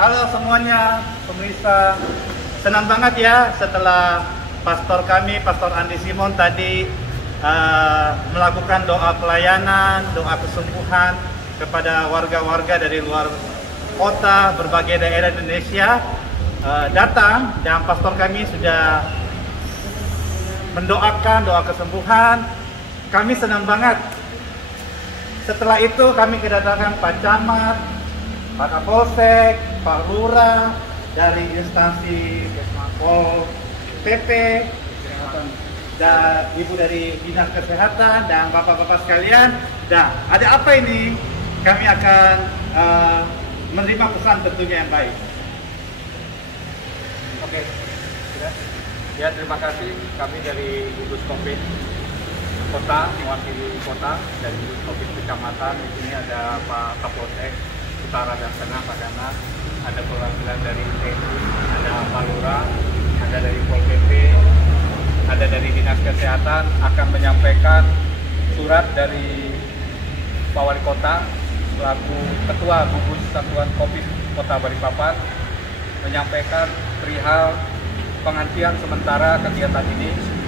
Halo semuanya, pemirsa. Senang banget ya setelah pastor kami, Pastor Andi Simon tadi melakukan doa pelayanan, doa kesembuhan kepada warga-warga dari luar kota, berbagai daerah Indonesia datang, dan pastor kami sudah mendoakan doa kesembuhan. Kami senang banget. Setelah itu kami kedatangan Pak Camat, Pak Kapolsek, Pak Lurah, dari instansi Pol PP, dan Ibu dari Dinas Kesehatan, dan Bapak-Bapak sekalian. Dan ada apa ini? Kami akan menerima pesan tentunya yang baik. Oke, ya terima kasih. Kami dari gugus Covid Kota, mewakili kota, dan gugus Covid Kecamatan. Di sini ada Pak Kapolsek Utara dan Tengah, Pak Dana, ada perwakilan dari TNI, ada Pak Lurah, ada dari Pol PP, ada dari Dinas Kesehatan, akan menyampaikan surat dari Pak Wali Kota selaku Ketua Gugus Satuan Covid Kota Balikpapan, menyampaikan perihal penghentian sementara kegiatan ini.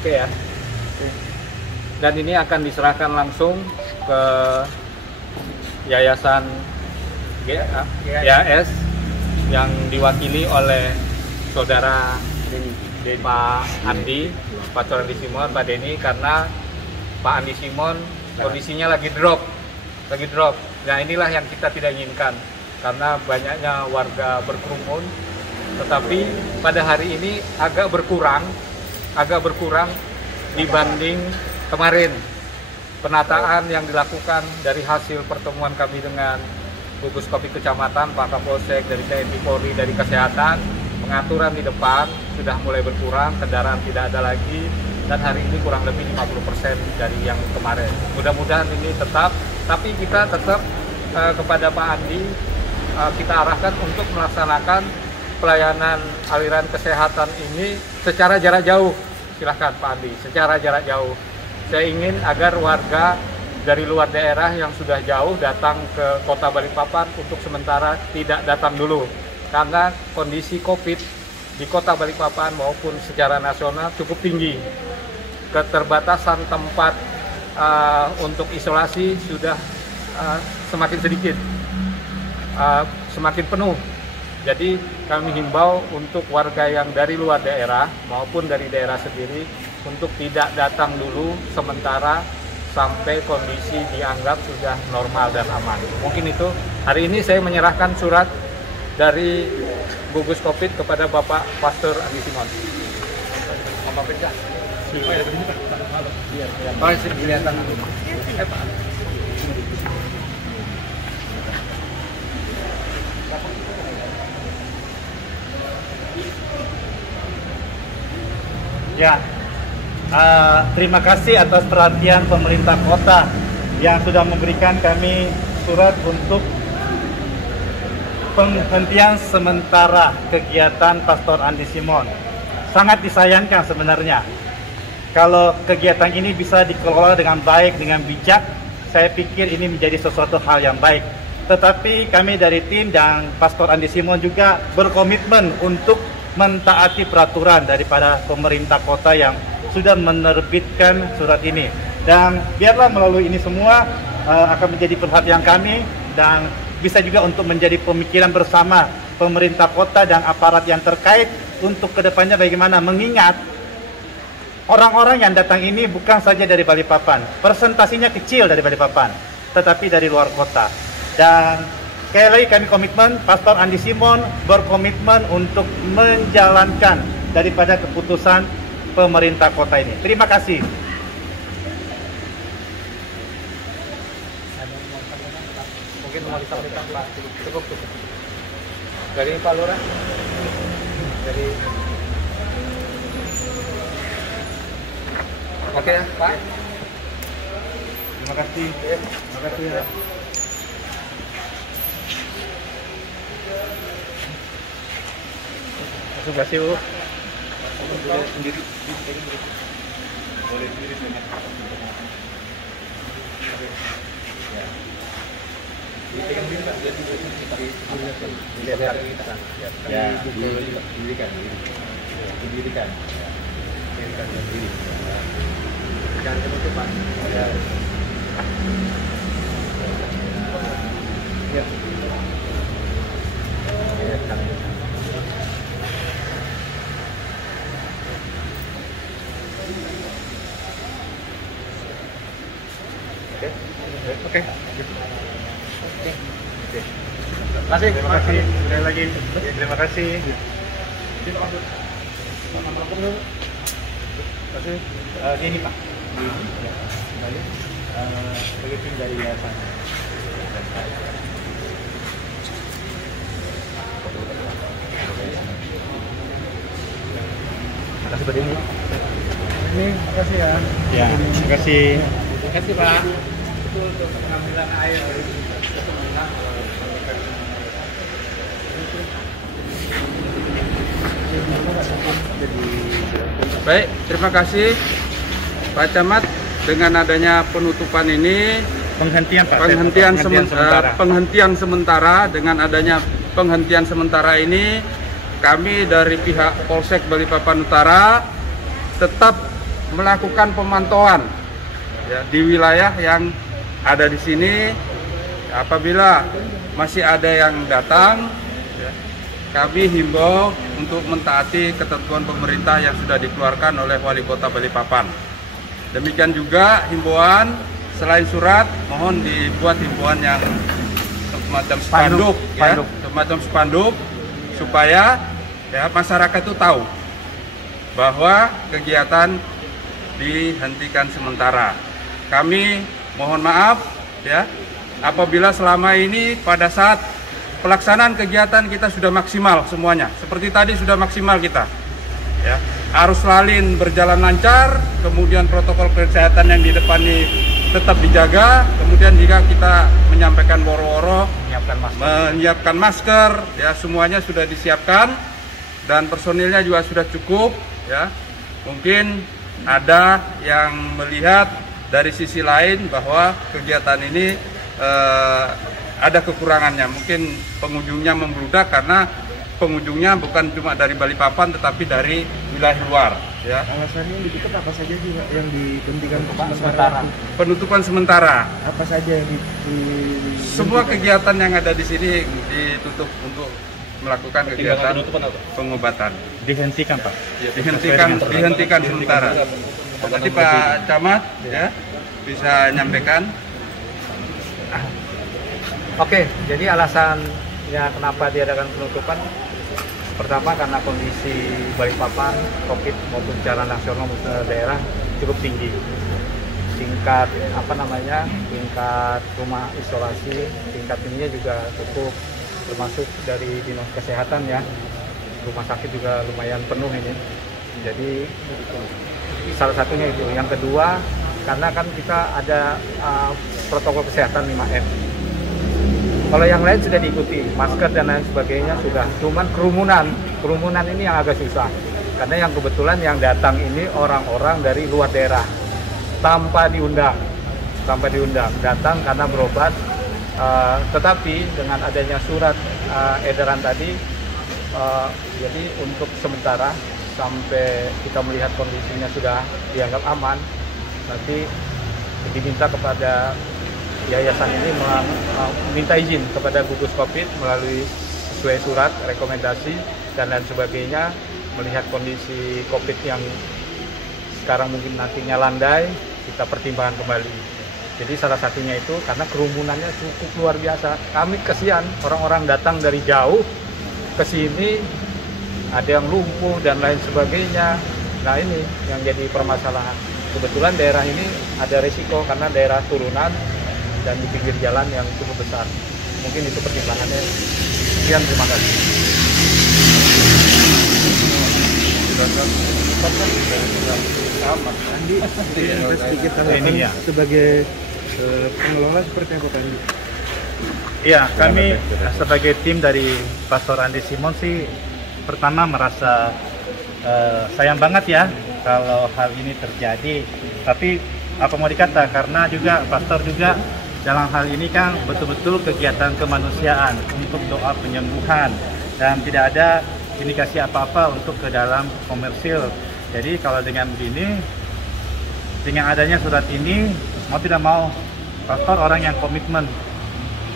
Oke ya. Dan ini akan diserahkan langsung ke Yayasan GAS yang diwakili oleh Saudara Pak Andi, Pak Andi Simon, Pak Denny, karena Pak Andi Simon kondisinya lagi drop. Nah inilah yang kita tidak inginkan, karena banyaknya warga berkerumun. Tetapi pada hari ini agak berkurang dibanding kemarin. Penataan yang dilakukan dari hasil pertemuan kami dengan gugus Covid Kecamatan, Pak Kapolsek, dari TNI Polri, dari Kesehatan, pengaturan di depan sudah mulai berkurang, kendaraan tidak ada lagi, dan hari ini kurang lebih 50% dari yang kemarin. Mudah-mudahan ini tetap, tapi kita tetap kepada Pak Andi kita arahkan untuk melaksanakan pelayanan aliran kesehatan ini secara jarak jauh. Silahkan Pak Andi, secara jarak jauh. Saya ingin agar warga dari luar daerah yang sudah jauh datang ke Kota Balikpapan untuk sementara tidak datang dulu, karena kondisi COVID di Kota Balikpapan maupun secara nasional cukup tinggi. Keterbatasan tempat untuk isolasi sudah semakin sedikit, semakin penuh. Jadi kami himbau untuk warga yang dari luar daerah maupun dari daerah sendiri untuk tidak datang dulu sementara sampai kondisi dianggap sudah normal dan aman. Mungkin itu. Hari ini saya menyerahkan surat dari gugus Covid kepada Bapak Pastor Andi Simon. Bapak Pecah. Biar kelihatan. Ya, terima kasih atas perhatian pemerintah kota yang sudah memberikan kami surat untuk penghentian sementara kegiatan Pastor Andi Simon. Sangat disayangkan sebenarnya. Kalau kegiatan ini bisa dikelola dengan baik, dengan bijak, saya pikir ini menjadi sesuatu hal yang baik. Tetapi kami dari tim dan Pastor Andi Simon juga berkomitmen untuk mentaati peraturan daripada pemerintah kota yang sudah menerbitkan surat ini. Dan biarlah melalui ini semua akan menjadi perhatian kami dan bisa juga untuk menjadi pemikiran bersama pemerintah kota dan aparat yang terkait untuk kedepannya bagaimana, mengingat orang-orang yang datang ini bukan saja dari Balikpapan, persentasinya kecil dari Balikpapan, tetapi dari luar kota. Dan sekali lagi kami komitmen, Pastor Andi Simon berkomitmen untuk menjalankan daripada keputusan pemerintah kota ini. Terima kasih. Mungkin mau disampaikan Pak, cukup. Dari Pak Lurah, dari oke ya Pak. Terima kasih. Terima kasih ya. Terima kasih Bu. Oke. Terima kasih sekali lagi. Terima kasih. Terima kasih. Ini Pak. Kembali sebagai tim dari yayasan. Terima kasih Pak Dini. Ini makasih ya. Ya, terima kasih. Terima kasih Pak. Itu untuk pengambilan air dari Baik, terima kasih Pak Camat. Dengan adanya penutupan ini, Penghentian Pak. penghentian sementara. Dengan adanya penghentian sementara ini, kami dari pihak Polsek Balikpapan Utara tetap melakukan pemantauan ya, di wilayah yang ada di sini. Apabila masih ada yang datang, ya, kami himbau untuk mentaati ketentuan pemerintah yang sudah dikeluarkan oleh Wali Kota Balikpapan. Demikian juga himbauan, selain surat, mohon dibuat himbauan yang semacam spanduk, semacam spanduk, supaya ya, masyarakat itu tahu bahwa kegiatan dihentikan sementara. Kami mohon maaf ya, apabila selama ini pada saat pelaksanaan kegiatan kita sudah maksimal semuanya. Seperti tadi sudah maksimal kita. Ya, arus lalin berjalan lancar, kemudian protokol kesehatan yang di depan ini tetap dijaga, kemudian jika kita menyampaikan woro-woro, menyiapkan masker, ya semuanya sudah disiapkan dan personilnya juga sudah cukup. Ya, mungkin ada yang melihat dari sisi lain bahwa kegiatan ini ada kekurangannya, mungkin pengunjungnya membludak karena pengunjungnya bukan cuma dari Balikpapan tetapi dari wilayah luar. Ya. Alasannya yang ditutup apa saja juga yang dihentikan sementara? Penutupan sementara. Apa saja yang semua kegiatan yang ada di sini ditutup untuk melakukan kegiatan pengobatan. Dihentikan Pak. Ya, dihentikan sementara. Nanti Pak Camat ya bisa nyampaikan. Oke, jadi alasannya kenapa diadakan penutupan, pertama karena kondisi Balikpapan, COVID maupun secara nasional maupun daerah cukup tinggi. Tingkat tingkat rumah isolasi, tingkat ininya juga cukup, termasuk dari dinas kesehatan ya. Rumah sakit juga lumayan penuh ini. Jadi salah satunya itu. Yang kedua, karena kan kita ada protokol kesehatan 5M. Kalau yang lain sudah diikuti, masker dan lain sebagainya sudah. Cuman kerumunan ini yang agak susah. Karena yang kebetulan yang datang ini orang-orang dari luar daerah, tanpa diundang, datang karena berobat. Tetapi dengan adanya surat edaran tadi, jadi untuk sementara sampai kita melihat kondisinya sudah dianggap aman, nanti diminta kepada yayasan ini meminta izin kepada gugus COVID melalui sesuai surat, rekomendasi, dan lain sebagainya, melihat kondisi COVID yang sekarang mungkin nantinya landai, kita pertimbangkan kembali. Jadi salah satunya itu karena kerumunannya cukup luar biasa. Kami kesian, orang-orang datang dari jauh ke sini, ada yang lumpuh dan lain sebagainya. Nah ini yang jadi permasalahan. Kebetulan daerah ini ada risiko karena daerah turunan dan di pinggir jalan yang cukup besar. Mungkin itu pertimbangannya. Sekian, terima kasih. Andi, sedikit tanggapan sebagai pengelola seperti apa Andi? Ya, kami sebagai tim dari Pastor Andi Simon sih pertama merasa sayang banget ya kalau hal ini terjadi. Tapi apa mau dikata, karena juga pastor juga dalam hal ini kan betul-betul kegiatan kemanusiaan untuk doa penyembuhan dan tidak ada indikasi apa-apa untuk ke dalam komersil. Jadi kalau dengan begini, dengan adanya surat ini, mau tidak mau pastor orang yang komitmen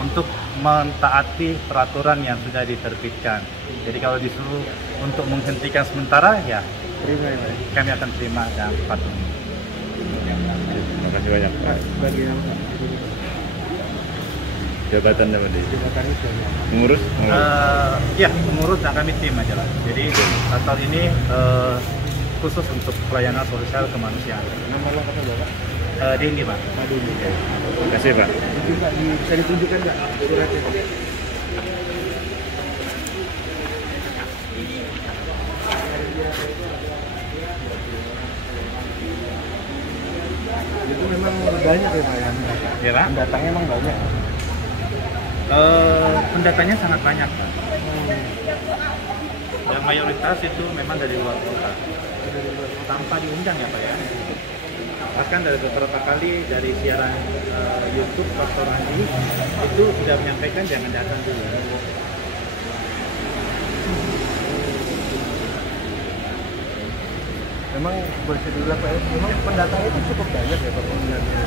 untuk mentaati peraturan yang sudah diterbitkan. Jadi kalau disuruh untuk menghentikan sementara, ya Terima ya, Pak. kami akan terima dan patuhi. Terima kasih banyak. Pak, sebagai yang Jabatannya Pak di jabatan itu ya. mengurus. Ya, pengurus dan kami tim aja lah. Jadi pastor ini khusus untuk pelayanan sosial kemanusiaan. Nama lengkapnya Bapak? Dendi, Pak. Aduh, Terima kasih Pak. mungkin Pak bisa ditunjukkan nggak suratnya? Itu memang banyak ya Pak yang Ya, Pak. pendatangnya emang banyak. Pendatangnya sangat banyak, Pak. Yang mayoritas itu memang dari luar kota. Tanpa diundang ya, Pak ya. Bahkan dari beberapa kali dari siaran YouTube Pastor Andi itu sudah menyampaikan jangan datang dulu. Memang boleh saya dulu Pak, memang pendatang itu cukup banyak ya Pak peminatnya.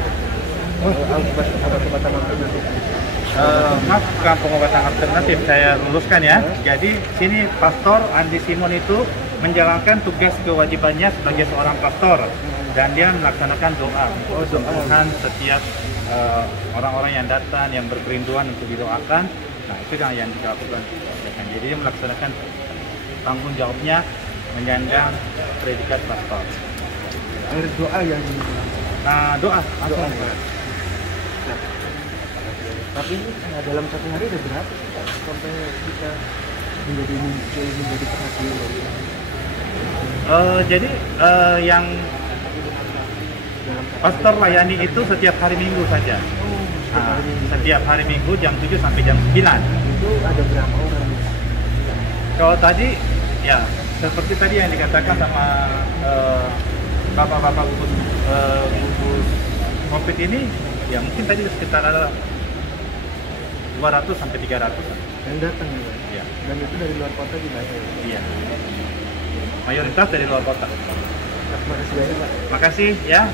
Obat-obatan alternatif. Maaf, bukan pengobatan alternatif, saya luruskan ya. Jadi sini Pastor Andi Simon itu menjalankan tugas kewajibannya sebagai seorang pastor dan dia melaksanakan doa untuk kesembuhan setiap orang-orang yang datang yang berkerinduan untuk didoakan. Nah itu yang dilakukan. Jadi dia melaksanakan tanggung jawabnya menyandang predikat pastor. Air doa yang Doa. tapi dalam satu hari ada berapa sih Pak sampai kita menjadi muncul menjadi perhatian? Jadi yang pastor layani itu setiap hari Minggu saja. Setiap hari Minggu jam 7 sampai jam 9. Itu ada berapa orang? Kalau tadi ya seperti tadi yang dikatakan sama bapak-bapak gugus COVID ini, ya mungkin tadi sekitar ada 200 sampai 300. Yang datang ya Pak? Iya. Dan itu dari luar kota juga ada ya? Iya. Mayoritas dari luar kota. Terima kasih banyak Pak. Makasih ya.